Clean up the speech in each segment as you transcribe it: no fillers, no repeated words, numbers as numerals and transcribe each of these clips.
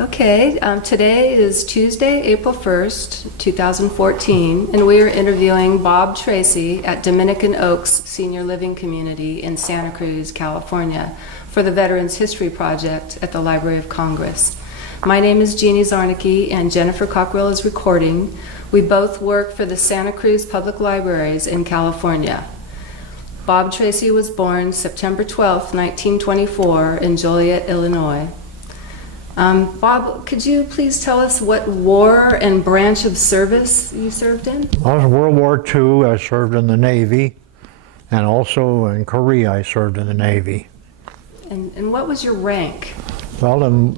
Okay, today is Tuesday, April 1st, 2014, and we are interviewing Bob Tracy at Dominican Oaks Senior Living Community in Santa Cruz, California, for the Veterans History Project at the Library of Congress. My name is Jeannie Zarnicki, and Jennifer Cockrell is recording. We both work for the Santa Cruz Public Libraries in California. Bob Tracy was born September 12, 1924, in Joliet, Illinois. Bob, could you please tell us what war and branch of service you served in? Well, in World War II, I served in the Navy, and also in Korea, I served in the Navy. And what was your rank? Well, in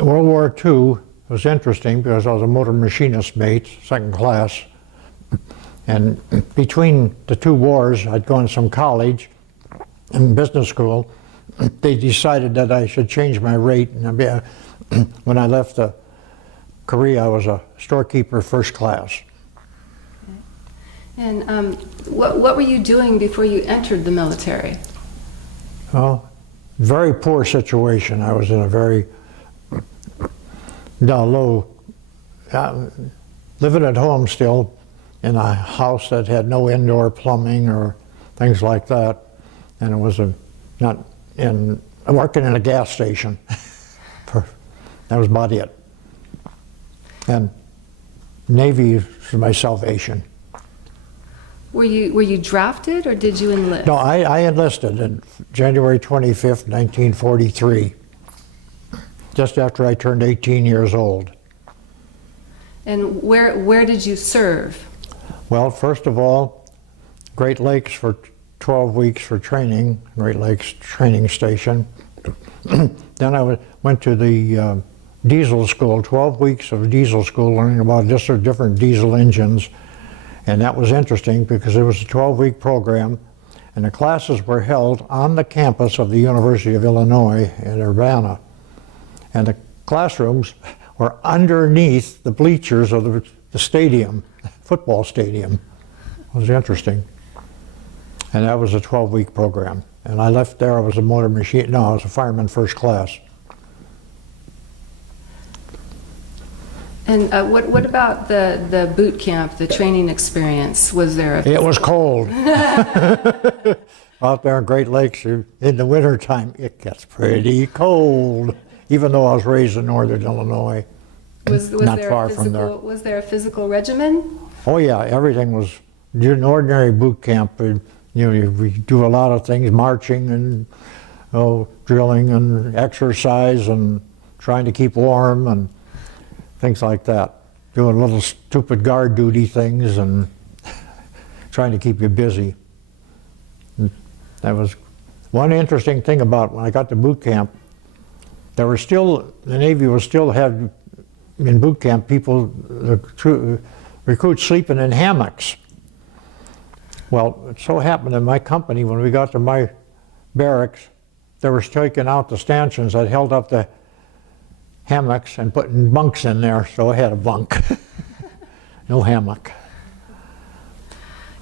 World War II, it was interesting because I was a motor machinist mate, second class, and between the two wars, I'd gone to some college and business school. They decided that I should change my rate, and when I left Korea, I was a storekeeper first class. And what were you doing before you entered the military? Well, very poor situation. I was in a very low, living at home still in a house that had no indoor plumbing or things like that, and it was working in a gas station. That was about it. And Navy was my salvation. Were you drafted or did you enlist? No, I enlisted on January 25th, 1943, just after I turned 18 years old. And where did you serve? Well, first of all, Great Lakes for 12 weeks for training, Great Lakes Training Station. Then I went to the diesel school, 12 weeks of diesel school, learning about just different diesel engines. And that was interesting because it was a 12-week program, and the classes were held on the campus of the University of Illinois in Urbana. And the classrooms were underneath the bleachers of the stadium, football stadium. It was interesting. And that was a 12-week program. And I left there, I was a I was a fireman first class. And what about the boot camp, the training experience? Was there It was cold. Out there in Great Lakes, in the wintertime, it gets pretty cold, even though I was raised in northern Illinois, not far from there. Was there a physical regimen? Oh yeah, everything was an ordinary boot camp. We do a lot of things, marching and drilling and exercise and trying to keep warm and things like that. Doing little stupid guard duty things and trying to keep you busy. And that was one interesting thing about when I got to boot camp. The Navy was still had in boot camp the recruits sleeping in hammocks. Well, it so happened in my company, when we got to my barracks, they were taking out the stanchions that held up the hammocks and putting bunks in there, so I had a bunk. No hammock.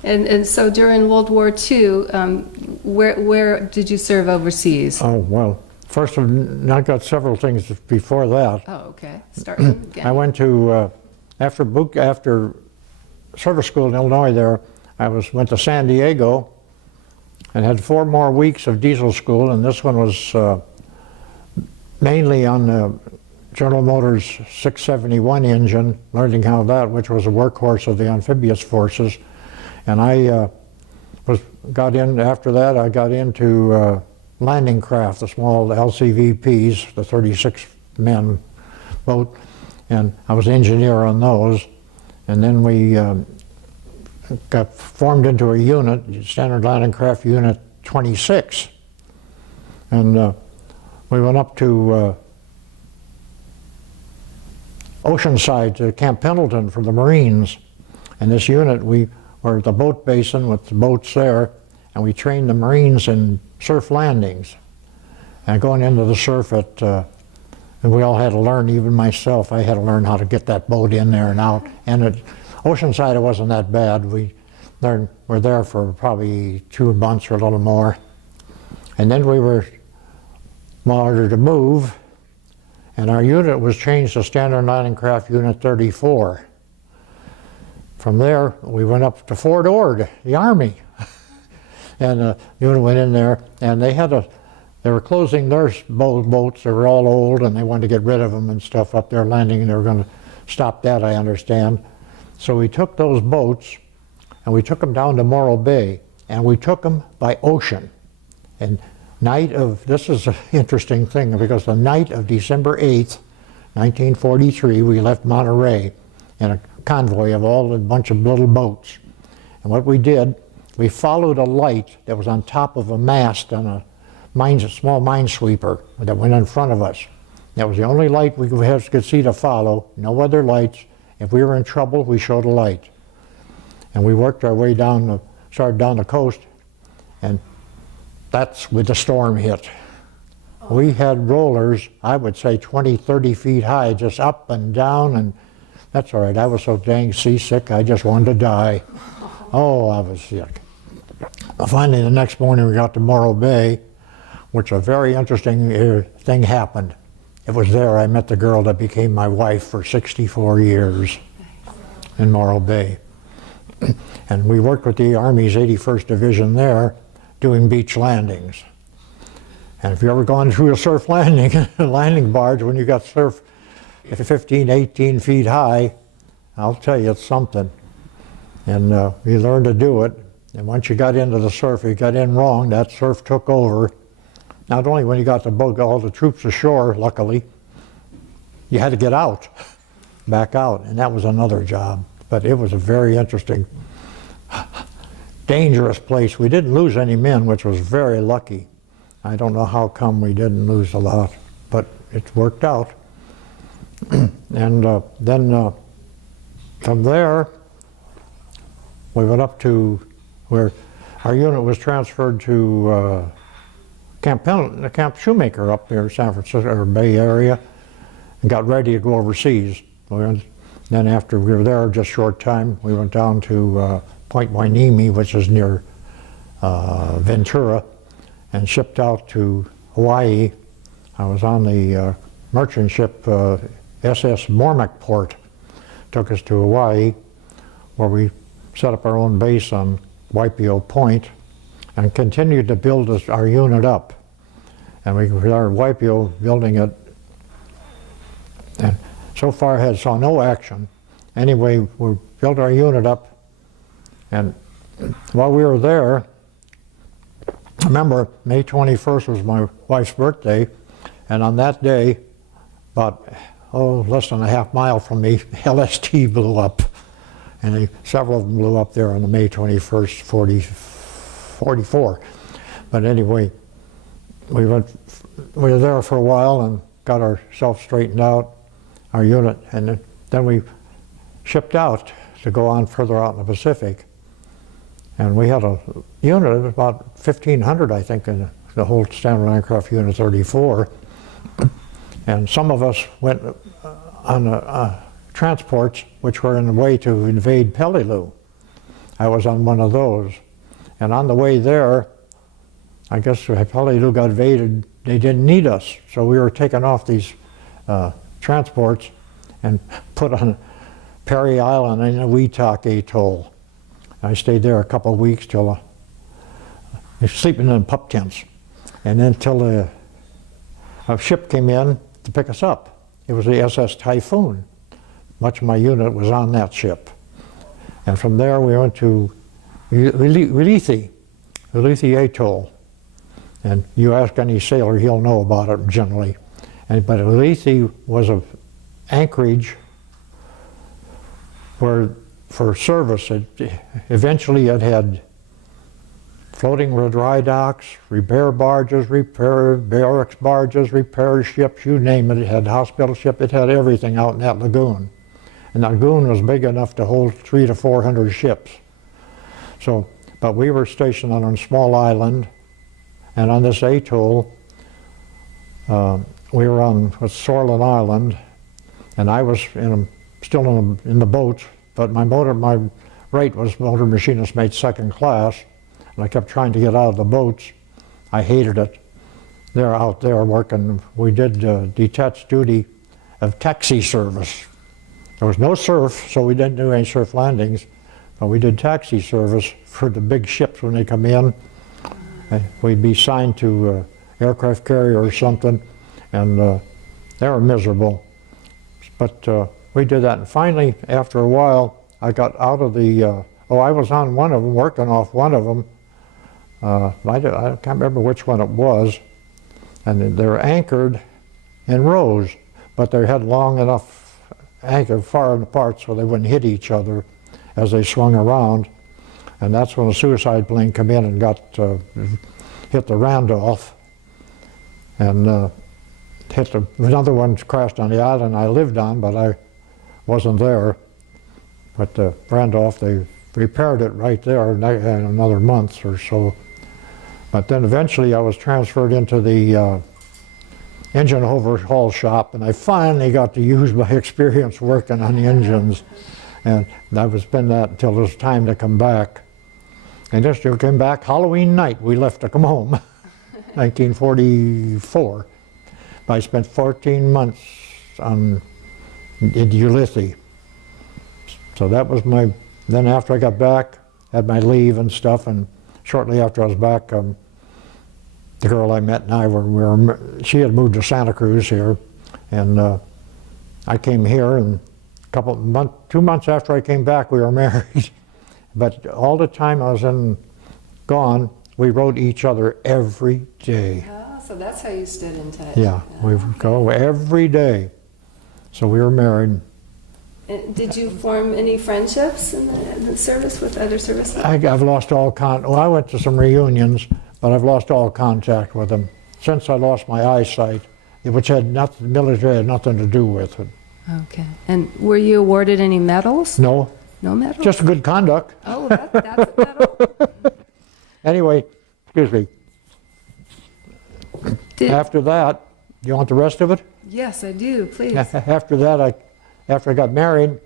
And so during World War II, where did you serve overseas? Oh, well, first I got several things before that. Oh, okay. Start again. I went to, after service school in Illinois there, I went to San Diego and had 4 more weeks of diesel school, and this one was mainly on the General Motors 671 engine, learning how that, which was a workhorse of the amphibious forces. And I got in, after that I got into landing craft, the small LCVPs, the 36-man boat, and I was engineer on those. And then we got formed into a unit, Standard Landing Craft Unit 26. And we went up to Oceanside to Camp Pendleton for the Marines. And this unit, we were at the boat basin with the boats there, and we trained the Marines in surf landings. And going into the surf and we all had to learn, even myself, I had to learn how to get that boat in there and out. And at Oceanside, it wasn't that bad. We were there for probably 2 months or a little more. And then we were ordered to move, and our unit was changed to Standard Landing Craft Unit 34. From there, we went up to Fort Ord, the Army. And the unit went in there, and they were closing their boats. They were all old, and they wanted to get rid of them and stuff up there landing, and they were going to stop that, I understand. So we took those boats, and we took them down to Morro Bay, and we took them by ocean. And this is an interesting thing, because the night of December 8th, 1943, we left Monterey in a convoy of a bunch of little boats. And what we did, we followed a light that was on top of a mast on a small minesweeper that went in front of us. That was the only light we could see to follow, no other lights. If we were in trouble, we showed a light. And we worked our way started down the coast, and that's when the storm hit. We had rollers, I would say 20, 30 feet high, just up and down, and that's all right. I was so dang seasick, I just wanted to die. Oh, I was sick. Finally, the next morning we got to Morro Bay, which a very interesting thing happened. It was there I met the girl that became my wife for 64 years in Morro Bay. And we worked with the Army's 81st Division there, doing beach landings. And if you ever gone through a surf landing barge, when you got surf 15, 18 feet high, I'll tell you, it's something. And we learned to do it. And once you got into the surf, if you got in wrong, that surf took over. Not only when you got the boat, all the troops ashore, luckily, you had to get out, back out, and that was another job. But it was a very interesting, dangerous place. We didn't lose any men, which was very lucky. I don't know how come we didn't lose a lot, but it worked out. And then from there, we went up to where our unit was transferred to Camp Shoemaker up there in San Francisco, or Bay Area, and got ready to go overseas. Then after we were there just a short time, we went down to Point Wainimi, which is near Ventura, and shipped out to Hawaii. I was on the merchant ship SS Mormocport. Took us to Hawaii, where we set up our own base on Waipio Point and continued to build our unit up. And we started Waipio building it, and so far saw no action. Anyway, we built our unit up, and while we were there, I remember May 21st was my wife's birthday, and on that day, about less than a half mile from me, LST blew up. And several of them blew up there on the May 21st, 44. But anyway, we were there for a while and got ourselves straightened out, our unit, and then we shipped out to go on further out in the Pacific. And we had a unit of about 1,500, I think, in the whole Standard Landcraft Unit 34. And some of us went on transports which were in the way to invade Peleliu. I was on one of those. And on the way there, I guess when Peleliu got invaded, they didn't need us. So we were taken off these transports and put on Perry Island in the Weetalk Atoll. I stayed there a couple of weeks till sleeping in pup tents. And then till a ship came in to pick us up. It was the SS Typhoon. Much of my unit was on that ship. And from there we went to Ulithi Atoll. And you ask any sailor, he'll know about it generally. But Ulithi was an anchorage where, for service, eventually it had floating dry docks, repair barges, repair barracks barges, repair ships, you name it. It had hospital ship, it had everything out in that lagoon. And that lagoon was big enough to hold 300 to 400 ships. So, but we were stationed on a small island, and on this atoll, we were on Sorlin Island, and I was still in the boats, but my rate was motor machinist mate second class, and I kept trying to get out of the boats. I hated it. They're out there working. We did detached duty of taxi service. There was no surf, so we didn't do any surf landings, but we did taxi service for the big ships when they come in. We'd be signed to aircraft carrier or something, and they were miserable. But we did that, and finally, after a while, I got out of the, I was on one of them, working off one of them. I can't remember which one it was, and they were anchored in rows, but they had long enough anchor far apart so they wouldn't hit each other as they swung around. And that's when a suicide plane came in and got hit the Randolph, and another one crashed on the island I lived on, but I wasn't there. But the Randolph, they repaired it right there in another month or so. But then eventually I was transferred into the engine overhaul shop, and I finally got to use my experience working on the engines. And I was spending that until it was time to come back. And just we came back Halloween night. We left to come home, 1944. I spent 14 months in Ulysses. So that was then after I got back, had my leave and stuff, and shortly after I was back, the girl I met and I she had moved to Santa Cruz here, and I came here, and 2 months after I came back, we were married. But all the time I was gone, we wrote each other every day. Oh, so that's how you stood in touch. Yeah, we would go every day. So we were married. And did you form any friendships in the service with other services? I've lost all I went to some reunions, but I've lost all contact with them since I lost my eyesight, which had nothing, the military had nothing to do with it. Okay. And were you awarded any medals? No. No medals? Just good conduct. Oh, that's a medal. Anyway, excuse me. After that, you want the rest of it? Yes, I do, please. After that, after I got married,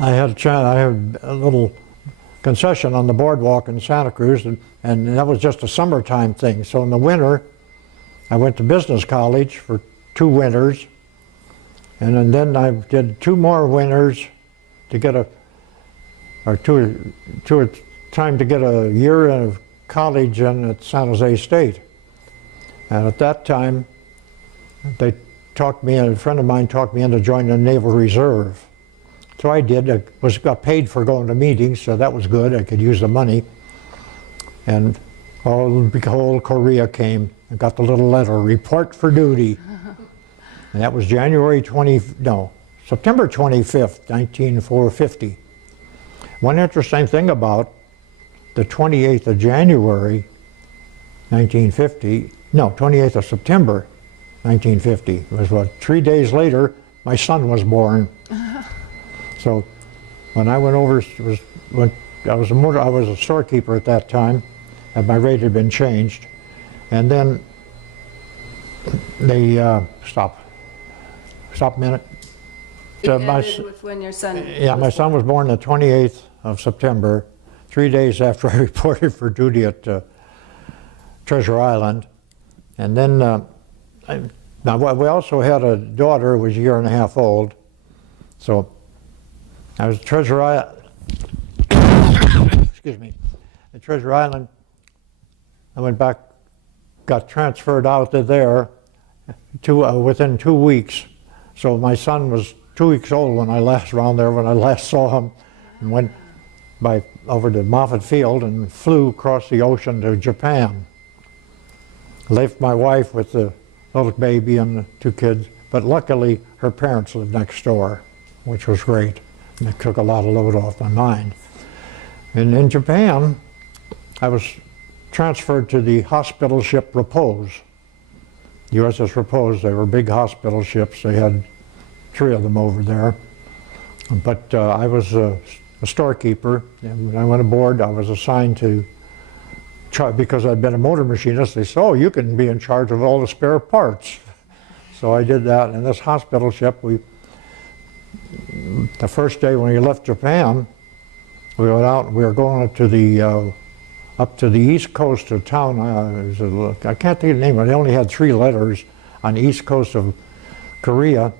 I had a little concession on the boardwalk in Santa Cruz, and that was just a summertime thing. So in the winter, I went to business college for 2 winters, and then I did 2 more winters to get time to get a year of college in at San Jose State. And at that time, a friend of mine talked me into joining the Naval Reserve. So I did. I got paid for going to meetings, so that was good. I could use the money. And whole Korea came and got the little letter, report for duty. And that was September 25th, 1950. One interesting thing about the 28th of January, 28th of September, 1950, was 3 days later, my son was born. So when I went over, I was a storekeeper at that time, and my rate had been changed. And then they, stop a minute. It ended with when your son my son was born the 28th of September, 3 days after I reported for duty at Treasure Island. And then, we also had a daughter who was a year and a half old. So I was at Treasure Island, at Treasure Island. I went back, got transferred out to there within 2 weeks. So my son was 2 weeks old when I last saw him, and went over to Moffett Field and flew across the ocean to Japan. Left my wife with the little baby and the 2 kids, but luckily her parents lived next door, which was great. And it took a lot of load off my mind. And in Japan, I was transferred to the hospital ship Repose. USS Repose, they were big hospital ships. They had 3 of them over there. But I was a storekeeper, and when I went aboard, I was assigned to, because I'd been a motor machinist, they said, oh, you can be in charge of all the spare parts. So I did that, and this hospital ship, the first day when we left Japan, we went out, and we were going up to the east coast of town. I can't think of the name, but it only had 3 letters on the east coast of Korea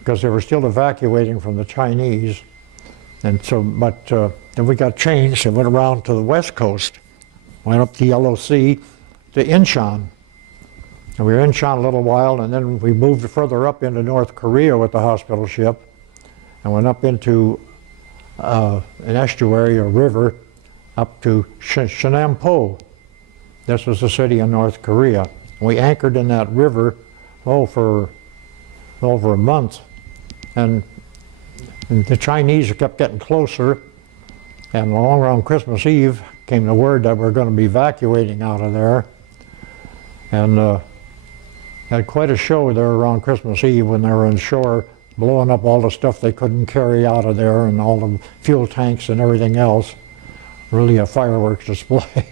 because they were still evacuating from the Chinese. And so, but then we got changed and went around to the West Coast, went up the Yellow Sea to Incheon. And we were in Incheon a little while, and then we moved further up into North Korea with the hospital ship and went up into an estuary or river up to Shinampo. This was a city in North Korea. We anchored in that river, for over a month. And the Chinese kept getting closer, and along around Christmas Eve came the word that we're going to be evacuating out of there. And had quite a show there around Christmas Eve when they were on shore, blowing up all the stuff they couldn't carry out of there and all the fuel tanks and everything else. Really a fireworks display.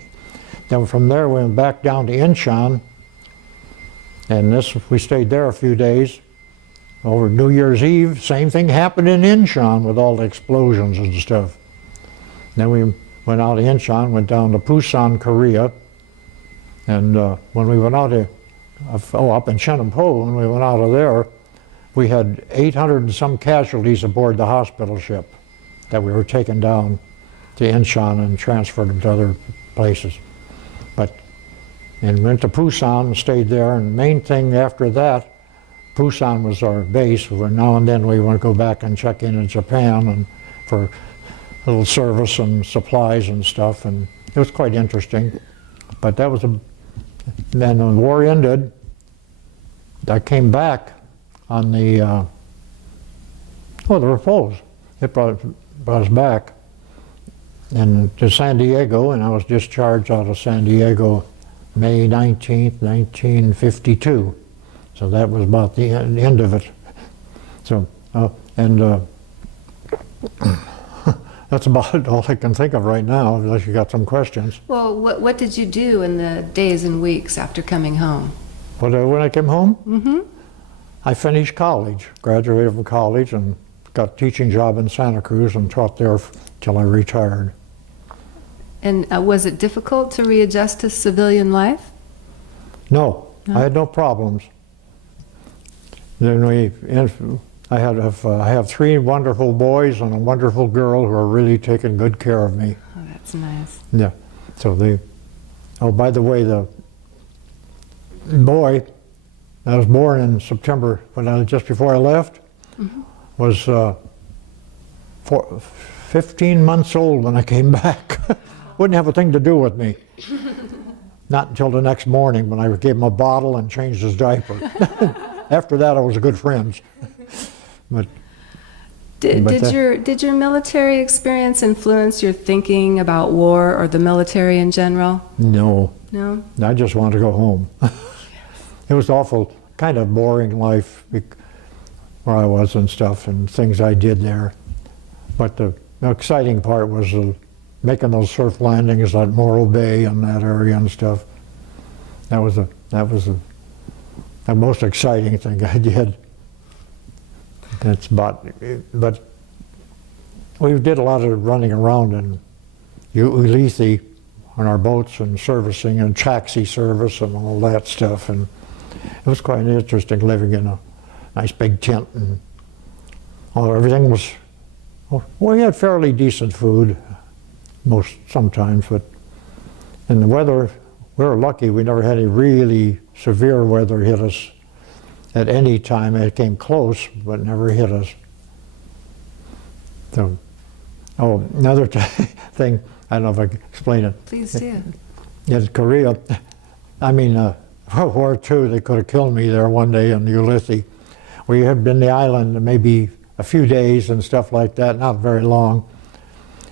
Then from there we went back down to Incheon, and we stayed there a few days. Over New Year's Eve, same thing happened in Incheon with all the explosions and stuff. Then we went out of Incheon, went down to Busan, Korea, and when we went out up in Shinampo, when we went out of there, we had 800 and some casualties aboard the hospital ship that we were taken down to Incheon and transferred them to other places. And went to Busan and stayed there, and the main thing after that, Busan was our base, where now and then we want to go back and check in Japan and for a little service and supplies and stuff, and it was quite interesting. But that was then when the war ended, I came back on the repose. It brought us back and to San Diego, and I was discharged out of San Diego May 19th, 1952. So that was about the end of it. So, that's about all I can think of right now, unless you got some questions. Well, what did you do in the days and weeks after coming home? When I came home, I finished college, graduated from college, and got a teaching job in Santa Cruz and taught there till I retired. And was it difficult to readjust to civilian life? No, I had no problems. Then I have 3 wonderful boys and a wonderful girl who are really taking good care of me. Oh, that's nice. Yeah. So by the way, the boy that was born in September, just before I left, was 15 months old when I came back. Wouldn't have a thing to do with me. Not until the next morning when I gave him a bottle and changed his diaper. After that, I was good friends. Did your military experience influence your thinking about war or the military in general? No. No? I just wanted to go home. It was awful, kind of boring life where I was and stuff and things I did there. But the exciting part was making those surf landings at Morro Bay and that area and stuff. That was the most exciting thing I did. But we did a lot of running around in Ulithi on our boats and servicing and taxi service and all that stuff, and it was quite interesting living in a nice big tent, and everything was. Well, we had fairly decent food sometimes, but in the weather, we were lucky. We never had any really severe weather hit us at any time. It came close, but never hit us. So, another thing, I don't know if I can explain it. Please do. In Korea, World War II, they could have killed me there one day in Ulithi. We had been the island maybe a few days and stuff like that, not very long.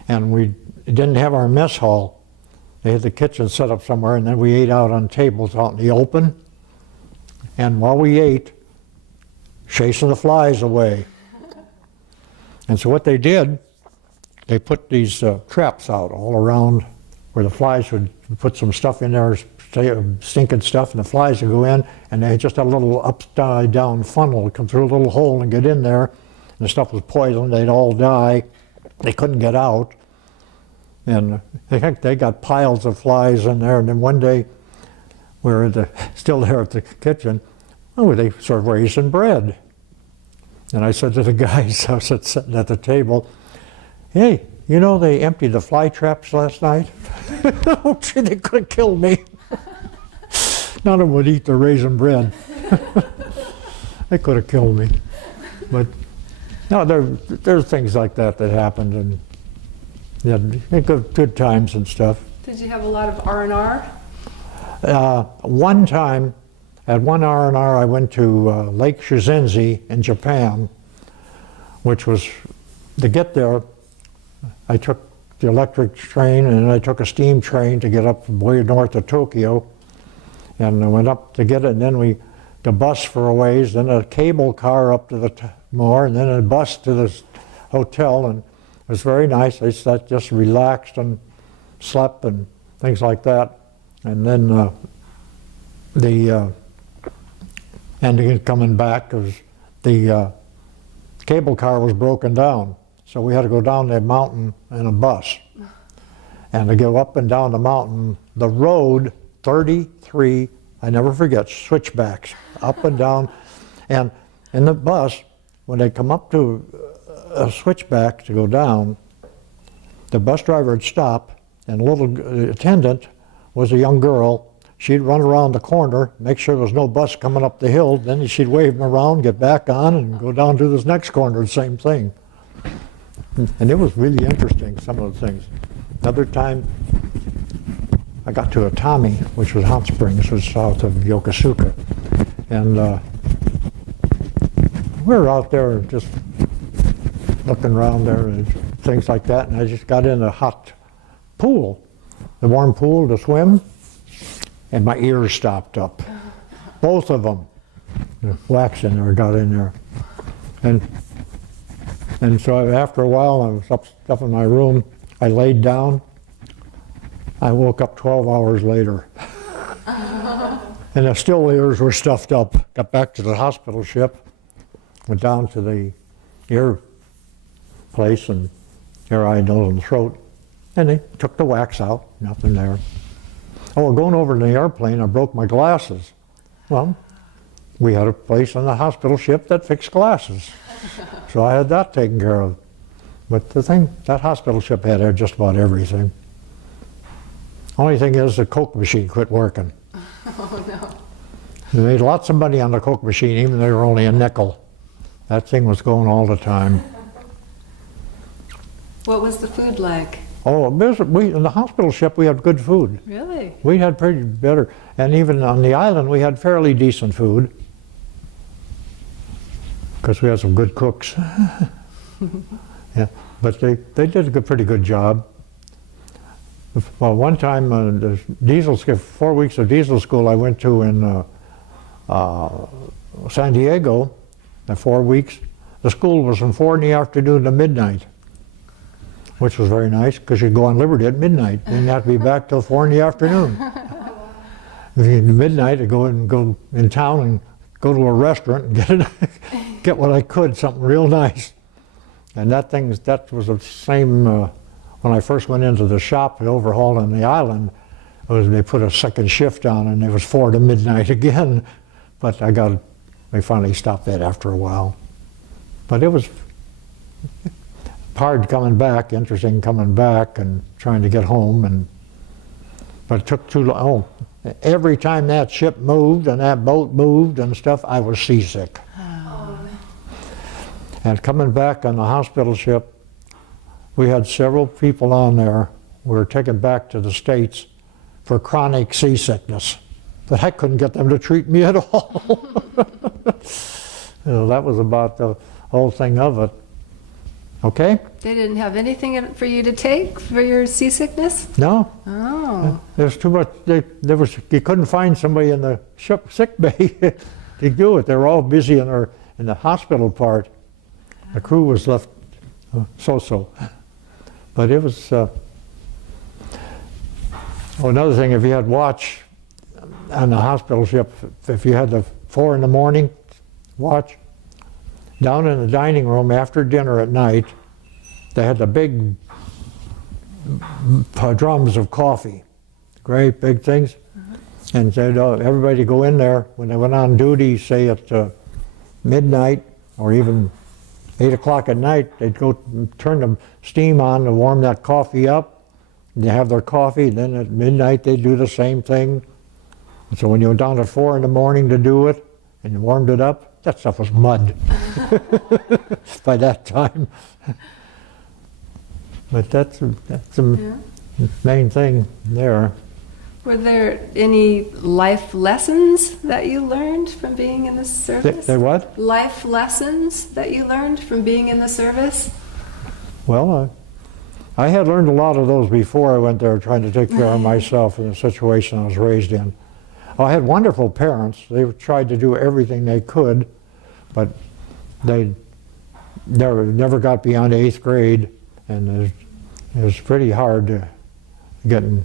And we didn't have our mess hall. They had the kitchen set up somewhere, and then we ate out on tables out in the open. And while we ate, chasing the flies away. And so what they did, they put these traps out all around where the flies would put some stuff in there, stinking stuff, and the flies would go in, and they just had a little upside down funnel, come through a little hole and get in there, and the stuff was poisoned, they'd all die. They couldn't get out. And they got piles of flies in there, and then one day we were still there at the kitchen. Oh, they serve raisin bread. And I said to the guys, I was sitting at the table, hey, you know they emptied the fly traps last night? Oh, gee, they could have killed me. None of them would eat the raisin bread. They could have killed me. But no, there's things like that that happened, and yeah, good times and stuff. Did you have a lot of R&R? One time, at one R&R, I went to Lake Shizenzi in Japan, which was, to get there, I took the electric train and I took a steam train to get up way north of Tokyo. And I went up to get it, and then the bus for a ways, then a cable car up to the more, and then a bus to the hotel, and it was very nice. I just relaxed and slept and things like that. And then and coming back, because the cable car was broken down, so we had to go down the mountain in a bus. And to go up and down the mountain, the road, 33, I never forget, switchbacks, up and down. And in the bus, when they come up to a switchback to go down, the bus driver would stop, and a little attendant was a young girl. She'd run around the corner, make sure there was no bus coming up the hill, then she'd wave them around, get back on, and go down to this next corner, the same thing. And it was really interesting, some of the things. Another time, I got to Atami, which was Hot Springs, which was south of Yokosuka. And we were out there just looking around there and things like that, and I just got in a hot pool, the warm pool to swim, and my ears stopped up. Both of them. The wax in there got in there. And so after a while, I was up in my room, I laid down. I woke up 12 hours later. And still the ears were stuffed up. Got back to the hospital ship, went down to the ear place, and ear, eye, nose, and throat. And they took the wax out, nothing there. Oh, going over in the airplane, I broke my glasses. Well, we had a place on the hospital ship that fixed glasses. So I had that taken care of. But the thing, that hospital ship had just about everything. Only thing is the Coke machine quit working. Oh, no. They made lots of money on the Coke machine, even though they were only a nickel. That thing was going all the time. What was the food like? Oh, in the hospital ship, we had good food. Really? We had pretty better, and even on the island, we had fairly decent food, because we had some good cooks. Yeah, but they did a pretty good job. Well, one time, the diesel school, 4 weeks of diesel school I went to in San Diego, the 4 weeks. The school was from 4 in the afternoon to midnight, which was very nice, because you'd go on Liberty at midnight. You didn't have to be back till 4 in the afternoon. At midnight, I'd go in town and go to a restaurant and get what I could, something real nice. And that was the same when I first went into the shop at overhaul on the island. They put a second shift on, and it was 4 to midnight again. But they finally stopped that after a while. But it was hard coming back, interesting coming back and trying to get home, but it took too long. Every time that ship moved and that boat moved and stuff, I was seasick. Oh. And coming back on the hospital ship, we had several people on there who were taken back to the States for chronic seasickness, but I couldn't get them to treat me at all. That was about the whole thing of it. Okay? They didn't have anything for you to take for your seasickness? No. Oh. There's too much. You couldn't find somebody in the ship sick bay to do it. They were all busy in the hospital part. The crew was left so-so. But it was. Another thing, if you had watch on the hospital ship, if you had the 4 in the morning watch, down in the dining room after dinner at night, they had the big drums of coffee, great big things. and said, oh, everybody go in there. When they went on duty, say at midnight or even 8 o'clock at night, they'd go turn the steam on to warm that coffee up. They have their coffee, then at midnight they'd do the same thing. And so when you went down at 4 in the morning to do it, and you warmed it up, that stuff was mud by that time. But that's the main thing there. Were there any life lessons that you learned from being in the service? They what? Life lessons that you learned from being in the service? Well, I had learned a lot of those before I went there, trying to take care of myself in the situation I was raised in. I had wonderful parents. They tried to do everything they could, but they never got beyond 8th grade, and it was pretty hard to get in,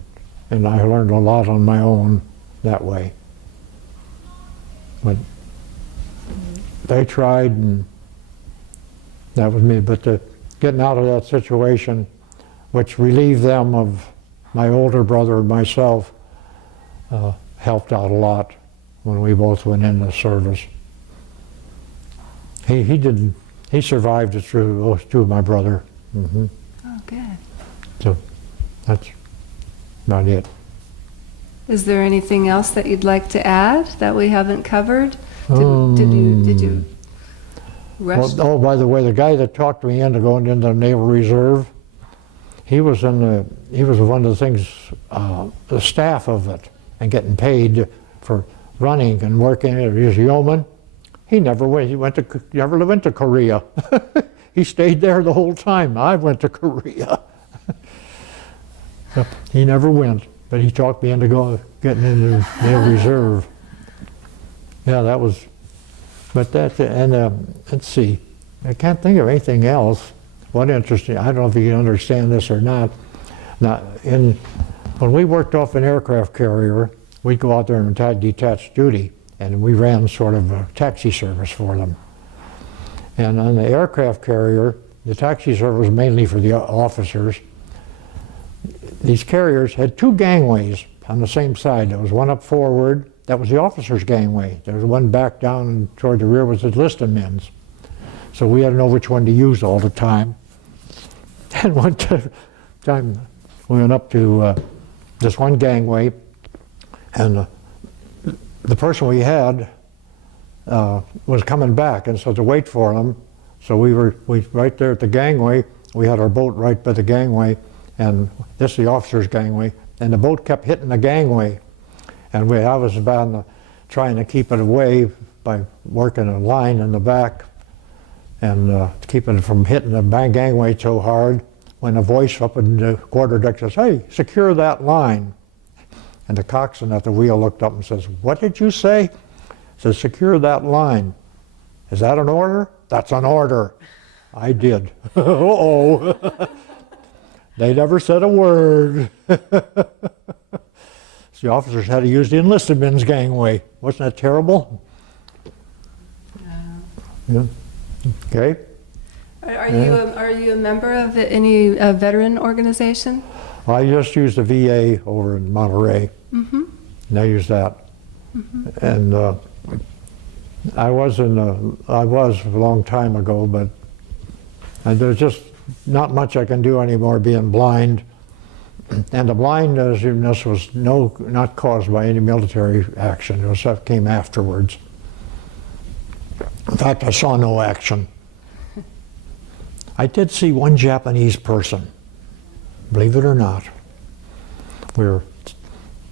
and I learned a lot on my own that way. But they tried, and that was me. But getting out of that situation, which relieved them of my older brother and myself, helped out a lot when we both went in the service. He survived it through those two of my brother. Mm-hmm. Oh, good. So that's about it. Is there anything else that you'd like to add that we haven't covered? Did you rush? Well, oh, by the way, the guy that talked me into going into the Naval Reserve, he was one of the things, the staff of it, and getting paid for running and working. He was a yeoman. He never went. Never went to Korea. He stayed there the whole time. I went to Korea. So he never went, but he talked me into getting into the Naval Reserve. Yeah, that was. But that, and let's see, I can't think of anything else. What interesting? I don't know if you can understand this or not. Now, when we worked off an aircraft carrier, we'd go out there and detach duty, and we ran sort of a taxi service for them. And on the aircraft carrier, the taxi service was mainly for the officers. These carriers had 2 gangways on the same side. There was one up forward, that was the officers' gangway. There was one back down toward the rear was the enlisted men's. So we had to know which one to use all the time. And one time we went up to this one gangway, and the person we had was coming back, and so to wait for him, so we right there at the gangway. We had our boat right by the gangway, and this is the officer's gangway, and the boat kept hitting the gangway, and I was trying to keep it away by working a line in the back and keeping it from hitting the gangway so hard. When a voice up in the quarterdeck says, "Hey, secure that line." And the coxswain at the wheel looked up and says, "What did you say?" Says, "Secure that line." "Is that an order?" "That's an order." I did. Uh-oh. They never said a word. So the officers had to use the enlisted men's gangway. Wasn't that terrible? Yeah. Okay. Are you a member of any veteran organization? I just used the VA over in Monterey. Mm-hmm. And I used that. Mm-hmm. And I was a long time ago, but there's just not much I can do anymore being blind. And the blindness was not caused by any military action. That came afterwards. In fact, I saw no action. I did see one Japanese person, believe it or not. We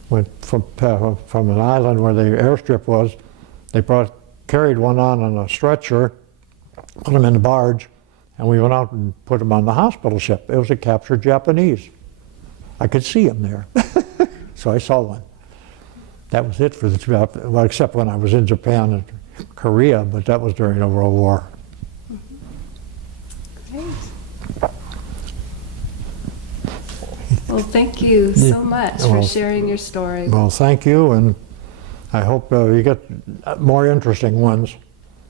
went from an island where the airstrip was. They carried one on a stretcher, put him in the barge, and we went out and put him on the hospital ship. It was a captured Japanese. I could see him there, so I saw one. That was it for well, except when I was in Japan and Korea, but that was during the World War. Great. Well, thank you so much for sharing your story. Well, thank you, and I hope you get more interesting ones.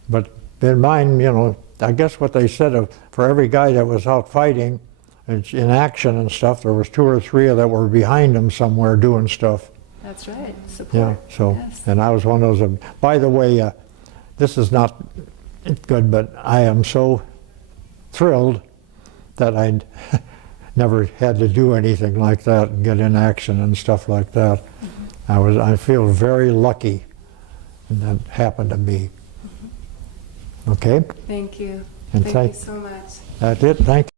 But in mine, I guess what they said for every guy that was out fighting, in action and stuff, there was 2 or 3 that were behind him somewhere doing stuff. That's right. Support. Yeah, so, Yes. and I was one of those, by the way, this is not good, but I am so thrilled that I never had to do anything like that and get in action and stuff like that. I feel very lucky that happened to me. Okay? Thank you. And Thank you so much. That's it, thank you.